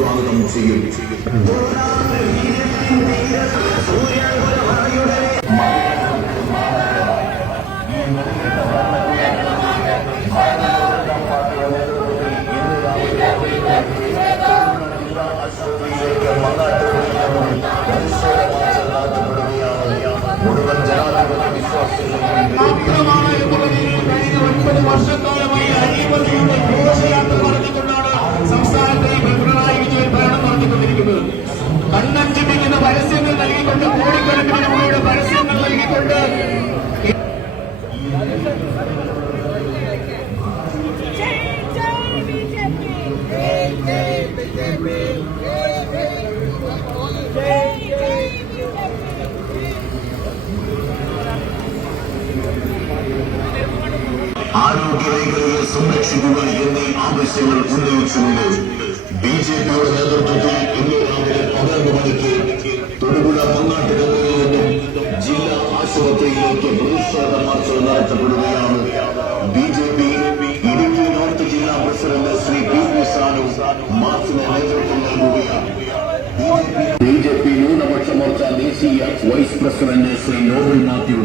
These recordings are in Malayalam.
സ്വാഗതം വിശ്വാസികളും മാത്രമാണ് കഴിഞ്ഞ ഒൻപത് വർഷക്കാലമായി അഴിമതിയുടെ ഘോഷയാത്ര ആരോഗ്യമേഖലയെ സംരക്ഷിക്കുക എന്നീ ആവശ്യങ്ങൾ ഉന്നയിച്ചുകൊണ്ട് ബി ജെ പിയുടെ നേതൃത്വത്തിൽ ഇന്ന് രാവിലെ പതിനൊന്ന് മണിക്ക് തൊടുപുഴ മങ്ങാട്ടുകരയിൽ നിന്നും ജില്ലാ ആശുപത്രിയിലേക്ക് പ്രതിഷേധ march നടത്തപ്പെടുകയാണ് B J P Idukki north ജില്ലാ president Shri P P Sanu മാർച്ചിന് നേതൃത്വം നൽകുകയാണ് ബി ജെ പി ന്യൂനപക്ഷ മോർച്ച ദേശീയ vice president Shri Nobel Mathew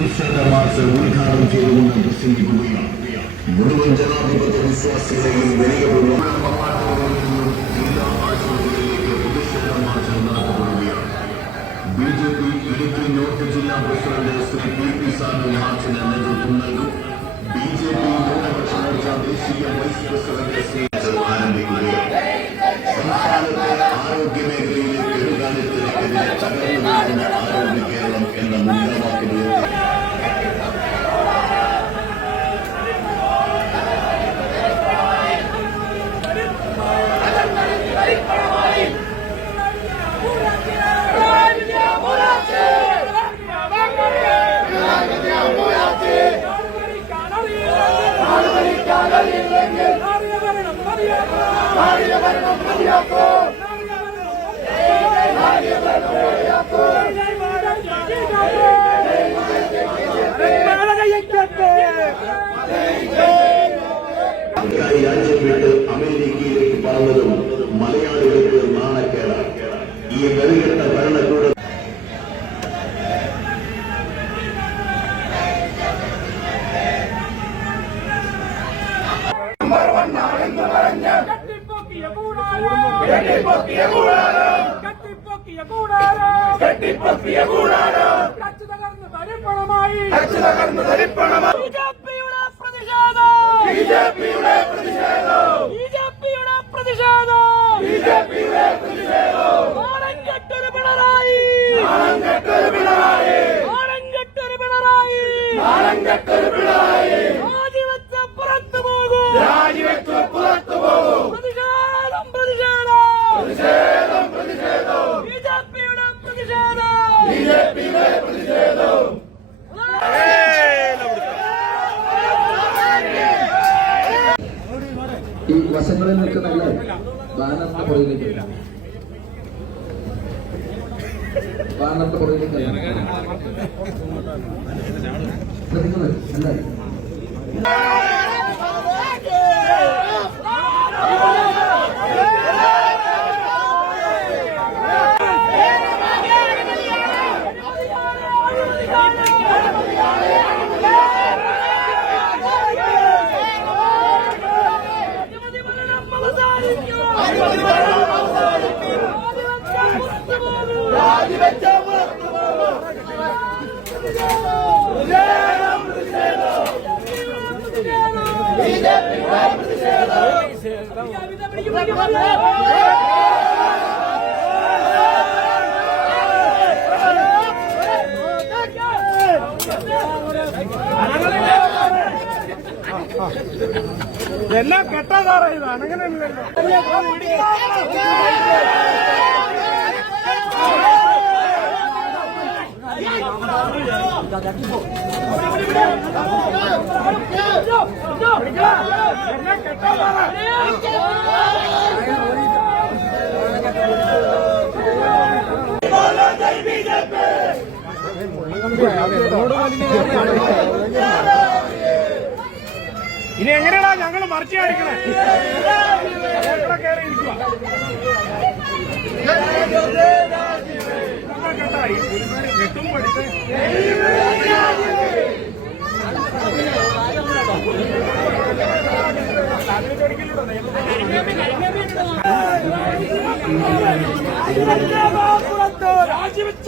പ്രതിഷേധ മാർച്ച് ഉദ്ഘാടനം ചെയ്തുകൊണ്ട് പ്രസംഗിക്കുകയാണ് മുഴുവൻ ജനാധിപത്യ വിശ്വാസികളെയും വെളിയപ്പെടുന്ന ജില്ലാ ആശുപത്രിയിലേക്ക് പ്രതിഷേധ march നടത്തപ്പെടുകയാണ് B J P Idukki north ജില്ലാ president Shri P P Sanu മാർച്ചിന് നേതൃത്വം നൽകും ബി ജെ പി ന്യൂനപക്ഷ മോർച്ച ദേശീയ വൈസ് പ്രസിഡന്റ് ശ്രീ ആരംഭിക്കുകയാണ് സംസ്ഥാനത്തെ ആരോഗ്യ മേഖലയിലെ പെരുകാലത്തിനെതിരെ തകർന്നു கையாட்சி விட்டு அமெரிக்கையிற்கு பறந்ததும் കെട്ടിപ്പൊക്കിയ കൂടാരം. കെട്ടിപ്പൊക്കിയ കൂടാരം കെട്ടിപ്പൊക്കിയ കൂടാരം കച്ചു തകർന്ന് തരിപ്പണമായി കച്ചു തകർന്ന് തരിപ്പണമായി ബിജെപിയുടെ പ്രതിഷേധം ബിജെപിയുടെ പ്രതിഷേധം ബിജെപിയുടെ പ്രതിഷേധം ബിജെപിയുടെ പ്രതിഷേധം നാണം കെട്ടൊരു പിണറായി നാണം കെട്ടൊരു പിണറായി നാണം കെട്ടൊരു പിണറായി നാണം കെട്ടൊരു പിണറായി രാജിവെച്ച പുറത്തു പോകും. രാജിവെച്ച പുറത്തു പോകൂ പ്രതിഷേധം പ്രതിഷേധം പ്രതിഷേധം പ്രതിഷേധം ബിജെപിയുടെ പ്രതിഷേധം ബിജെപിയുടെ പ്രതിഷേധം ഈ വശങ്ങളിൽ നിൽക്കുന്ന എല്ലാവരും ബാനറിന്റെ പുറകിലേക്ക്. ബാനറിന്റെ പുറകിലേക്ക് ശ്രദ്ധിക്കുന്നത് ശ്രദ്ധിക്കുന്നത് എല്ലാവരും എല്ലാം കെട്ടാ സാറേ ഇത്? അങ്ങനെയല്ലല്ലോ എല്ലാം കെട്ടാ സാറേ ഇനി എങ്ങനെയാണ് ഞങ്ങൾ മറിച്ച് കാണിക്കണേ? രാജിവെച്ച